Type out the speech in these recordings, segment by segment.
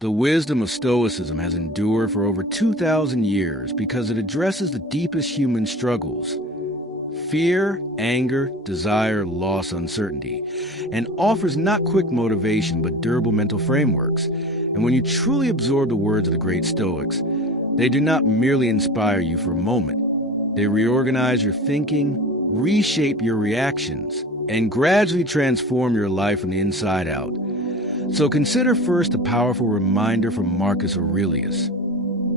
The wisdom of Stoicism has endured for over 2,000 years because it addresses the deepest human struggles: fear, anger, desire, loss, uncertainty, and offers not quick motivation but durable mental frameworks. And when you truly absorb the words of the great Stoics, they do not merely inspire you for a moment. They reorganize your thinking, reshape your reactions, and gradually transform your life from the inside out. So consider first a powerful reminder from Marcus Aurelius.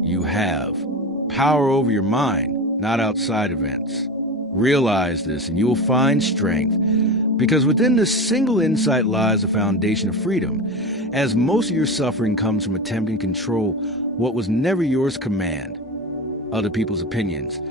You have power over your mind, not outside events. Realize this and you will find strength, because within this single insight lies the foundation of freedom, as most of your suffering comes from attempting to control what was never yours to command: other people's opinions,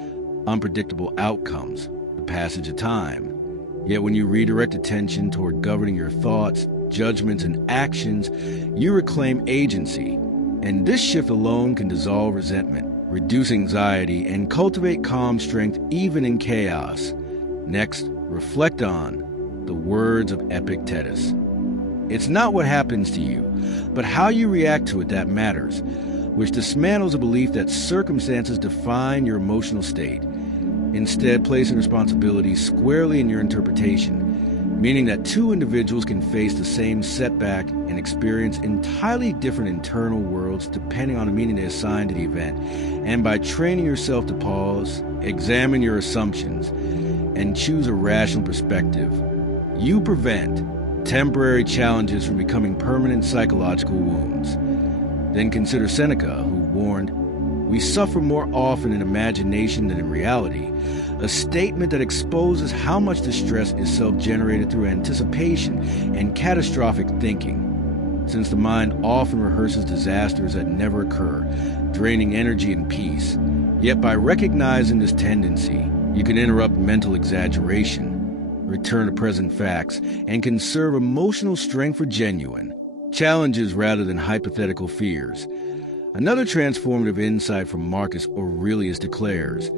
unpredictable outcomes, the passage of time. Yet when you redirect attention toward governing your thoughts, judgments, and actions, you reclaim agency, and this shift alone can dissolve resentment, reduce anxiety, and cultivate calm strength even in chaos. Next, reflect on the words of Epictetus. It's not what happens to you, but how you react to it that matters, which dismantles the belief that circumstances define your emotional state, instead placing responsibility squarely in your interpretation, meaning that two individuals can face the same setback and experience entirely different internal worlds depending on the meaning they assign to the event. And by training yourself to pause, examine your assumptions, and choose a rational perspective, you prevent temporary challenges from becoming permanent psychological wounds. Then consider Seneca, who warned, "We suffer more often in imagination than in reality," a statement that exposes how much distress is self-generated through anticipation and catastrophic thinking, since the mind often rehearses disasters that never occur, draining energy and peace. Yet by recognizing this tendency, you can interrupt mental exaggeration, return to present facts, and conserve emotional strength for genuine challenges rather than hypothetical fears. Another transformative insight from Marcus Aurelius declares,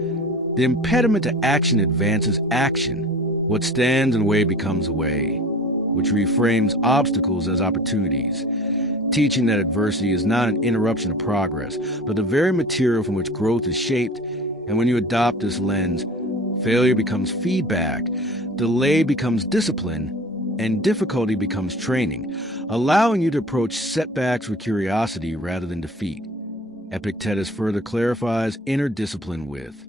"The impediment to action advances action. What stands in the way becomes a way," which reframes obstacles as opportunities, teaching that adversity is not an interruption of progress, but the very material from which growth is shaped. And when you adopt this lens, failure becomes feedback, delay becomes discipline, and difficulty becomes training, allowing you to approach setbacks with curiosity rather than defeat. Epictetus further clarifies inner discipline with,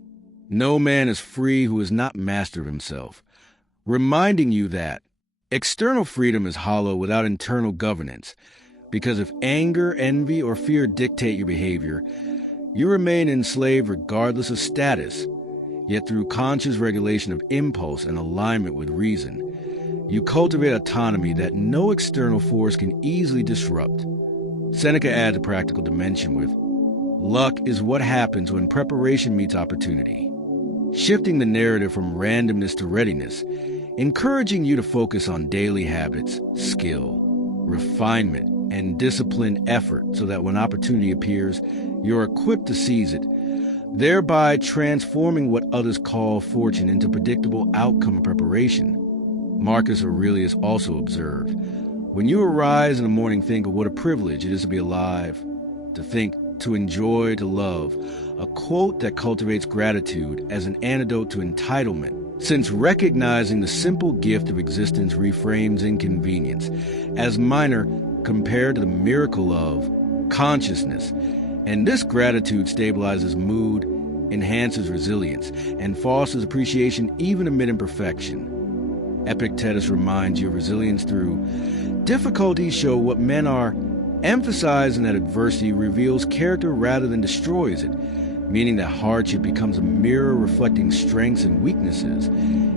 "No man is free who is not master of himself," reminding you that external freedom is hollow without internal governance, because if anger, envy, or fear dictate your behavior, you remain enslaved regardless of status. Yet through conscious regulation of impulse and alignment with reason, you cultivate autonomy that no external force can easily disrupt. Seneca adds a practical dimension with, "Luck is what happens when preparation meets opportunity," shifting the narrative from randomness to readiness, encouraging you to focus on daily habits, skill, refinement, and disciplined effort so that when opportunity appears, you're equipped to seize it, thereby transforming what others call fortune into predictable outcome of preparation. Marcus Aurelius also observed, "When you arise in the morning, think of what a privilege it is to be alive, to think, to enjoy, to love," a quote that cultivates gratitude as an antidote to entitlement, since recognizing the simple gift of existence reframes inconvenience as minor compared to the miracle of consciousness. And this gratitude stabilizes mood, enhances resilience, and fosters appreciation even amid imperfection. Epictetus reminds you of resilience through difficulties show what men are, emphasizing that adversity reveals character rather than destroys it, meaning that hardship becomes a mirror reflecting strengths and weaknesses.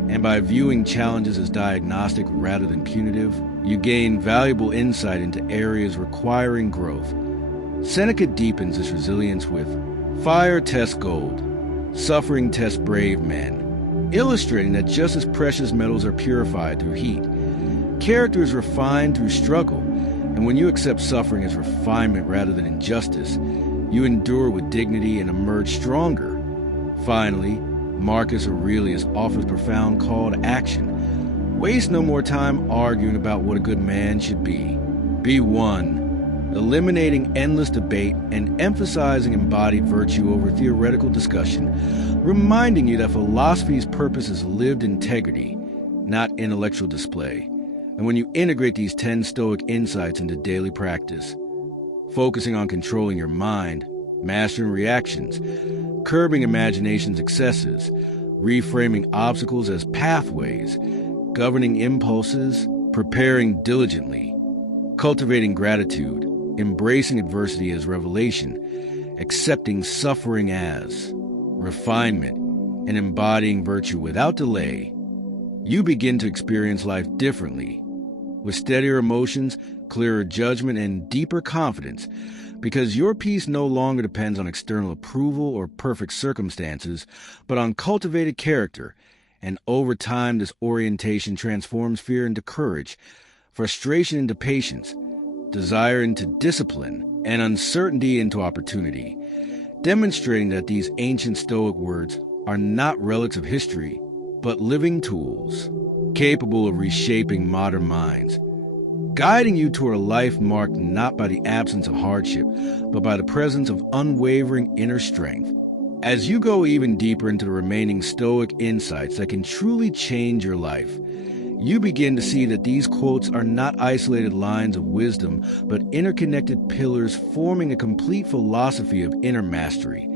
And by viewing challenges as diagnostic rather than punitive, you gain valuable insight into areas requiring growth. Seneca deepens this resilience with, "Fire tests gold, suffering tests brave men," illustrating that just as precious metals are purified through heat, character is refined through struggle, and when you accept suffering as refinement rather than injustice, you endure with dignity and emerge stronger. Finally, Marcus Aurelius offers a profound call to action. Waste no more time arguing about what a good man should be. Be one, eliminating endless debate and emphasizing embodied virtue over theoretical discussion, reminding you that philosophy's purpose is lived integrity, not intellectual display. And when you integrate these 10 Stoic insights into daily practice, focusing on controlling your mind, mastering reactions, curbing imagination's excesses, reframing obstacles as pathways, governing impulses, preparing diligently, cultivating gratitude, embracing adversity as revelation, accepting suffering as refinement, and embodying virtue without delay, you begin to experience life differently, with steadier emotions, clearer judgment, and deeper confidence, because your peace no longer depends on external approval or perfect circumstances, but on cultivated character, and over time this orientation transforms fear into courage, frustration into patience, desire into discipline, and uncertainty into opportunity, demonstrating that these ancient Stoic words are not relics of history, but living tools, capable of reshaping modern minds, guiding you toward a life marked not by the absence of hardship, but by the presence of unwavering inner strength. As you go even deeper into the remaining Stoic insights that can truly change your life, you begin to see that these quotes are not isolated lines of wisdom, but interconnected pillars forming a complete philosophy of inner mastery.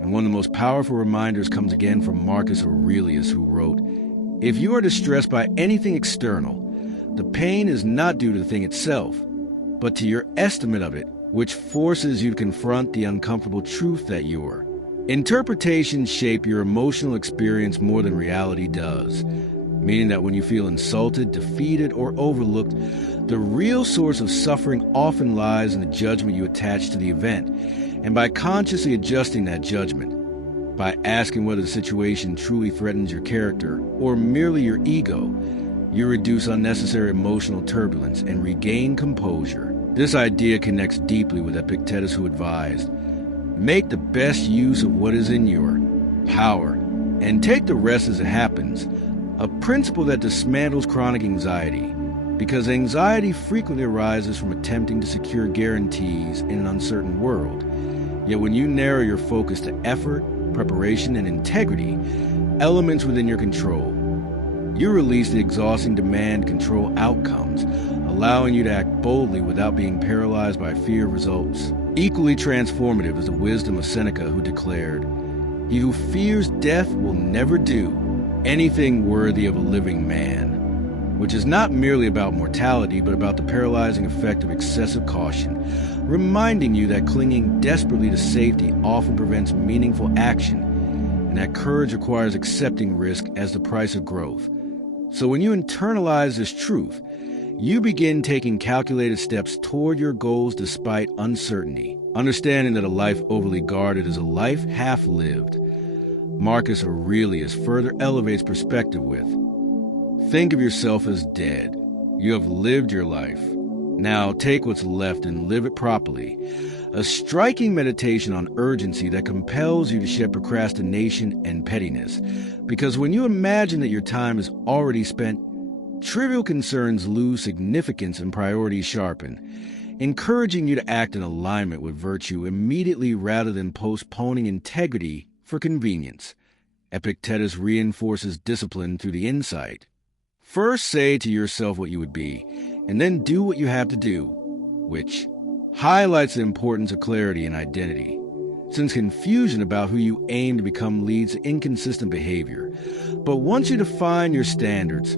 And one of the most powerful reminders comes again from Marcus Aurelius, who wrote, "If you are distressed by anything external, the pain is not due to the thing itself, but to your estimate of it, which forces you to confront the uncomfortable truth that you are. Interpretations shape your emotional experience more than reality does, meaning that when you feel insulted, defeated, or overlooked, the real source of suffering often lies in the judgment you attach to the event. And by consciously adjusting that judgment, by asking whether the situation truly threatens your character or merely your ego, you reduce unnecessary emotional turbulence and regain composure." This idea connects deeply with Epictetus, who advised, "Make the best use of what is in your power, and take the rest as it happens," a principle that dismantles chronic anxiety, because anxiety frequently arises from attempting to secure guarantees in an uncertain world. Yet when you narrow your focus to effort, preparation, and integrity, elements within your control, you release the exhausting demand control outcomes, allowing you to act boldly without being paralyzed by fear of results. Equally transformative is the wisdom of Seneca, who declared, "He who fears death will never do anything worthy of a living man," which is not merely about mortality, but about the paralyzing effect of excessive caution, reminding you that clinging desperately to safety often prevents meaningful action, and that courage requires accepting risk as the price of growth. So when you internalize this truth, you begin taking calculated steps toward your goals despite uncertainty, understanding that a life overly guarded is a life half-lived. Marcus Aurelius further elevates perspective with, "Think of yourself as dead. You have lived your life. Now take what's left and live it properly." A striking meditation on urgency that compels you to shed procrastination and pettiness. Because when you imagine that your time is already spent, trivial concerns lose significance and priorities sharpen, encouraging you to act in alignment with virtue immediately rather than postponing integrity for convenience. Epictetus reinforces discipline through the insight. First say to yourself what you would be, and then do what you have to do, which highlights the importance of clarity and identity, since confusion about who you aim to become leads to inconsistent behavior. But once you define your standards,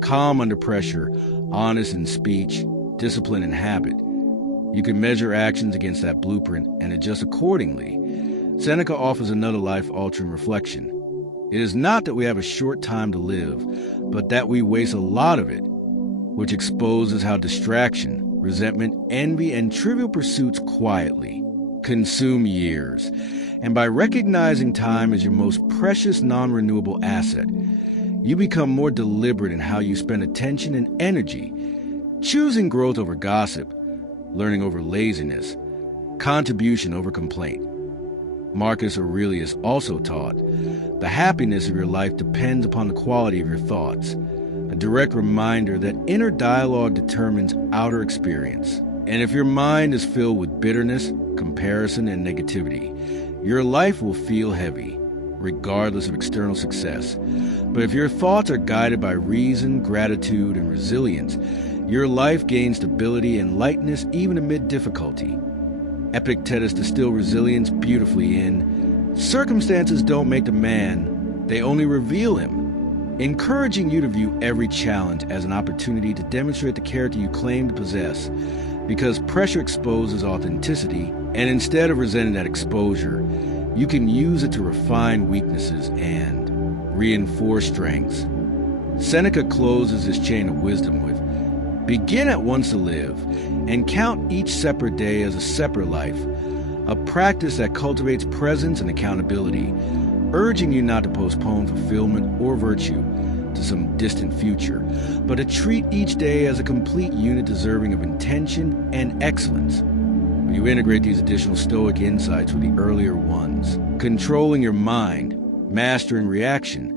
calm under pressure, honest in speech, discipline in habit, you can measure actions against that blueprint and adjust accordingly. Seneca offers another life-altering reflection. It is not that we have a short time to live, but that we waste a lot of it, which exposes how distraction, resentment, envy, and trivial pursuits quietly consume years. And by recognizing time as your most precious non-renewable asset, you become more deliberate in how you spend attention and energy, choosing growth over gossip, learning over laziness, contribution over complaint. Marcus Aurelius also taught, "The happiness of your life depends upon the quality of your thoughts," a direct reminder that inner dialogue determines outer experience. And if your mind is filled with bitterness, comparison, and negativity, your life will feel heavy, regardless of external success. But if your thoughts are guided by reason, gratitude, and resilience, your life gains stability and lightness even amid difficulty. Epictetus distilled resilience beautifully in, "Circumstances don't make the man, they only reveal him," encouraging you to view every challenge as an opportunity to demonstrate the character you claim to possess, because pressure exposes authenticity, and instead of resenting that exposure, you can use it to refine weaknesses and reinforce strengths. Seneca closes his chain of wisdom with, "Begin at once to live, and count each separate day as a separate life," a practice that cultivates presence and accountability, urging you not to postpone fulfillment or virtue to some distant future, but to treat each day as a complete unit deserving of intention and excellence. You integrate these additional Stoic insights with the earlier ones, controlling your mind, mastering reaction,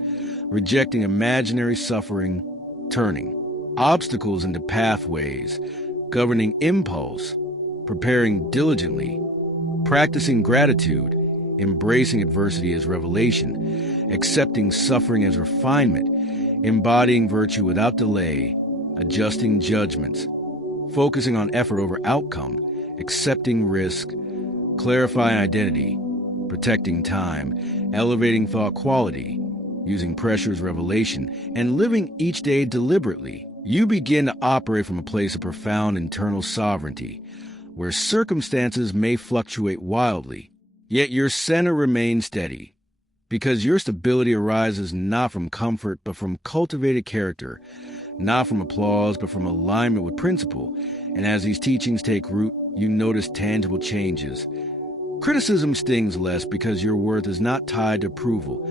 rejecting imaginary suffering, turning obstacles into pathways, governing impulse, preparing diligently, practicing gratitude, embracing adversity as revelation, accepting suffering as refinement, embodying virtue without delay, adjusting judgments, focusing on effort over outcome, accepting risk, clarifying identity, protecting time, elevating thought quality, using pressure as revelation, and living each day deliberately. You begin to operate from a place of profound internal sovereignty, where circumstances may fluctuate wildly, yet your center remains steady, because your stability arises not from comfort but from cultivated character, not from applause but from alignment with principle. And as these teachings take root, you notice tangible changes. Criticism stings less because your worth is not tied to approval.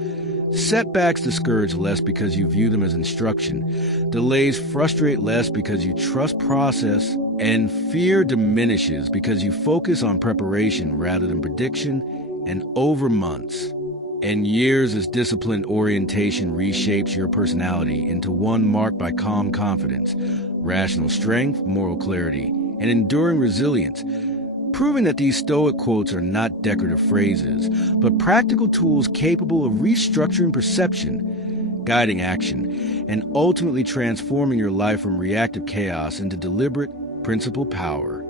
Setbacks discourage less because you view them as instruction. Delays frustrate less because you trust process. And fear diminishes because you focus on preparation rather than prediction. And over months and years, as disciplined orientation reshapes your personality into one marked by calm confidence, rational strength, moral clarity, and enduring resilience, proving that these Stoic quotes are not decorative phrases, but practical tools capable of restructuring perception, guiding action, and ultimately transforming your life from reactive chaos into deliberate, principled power.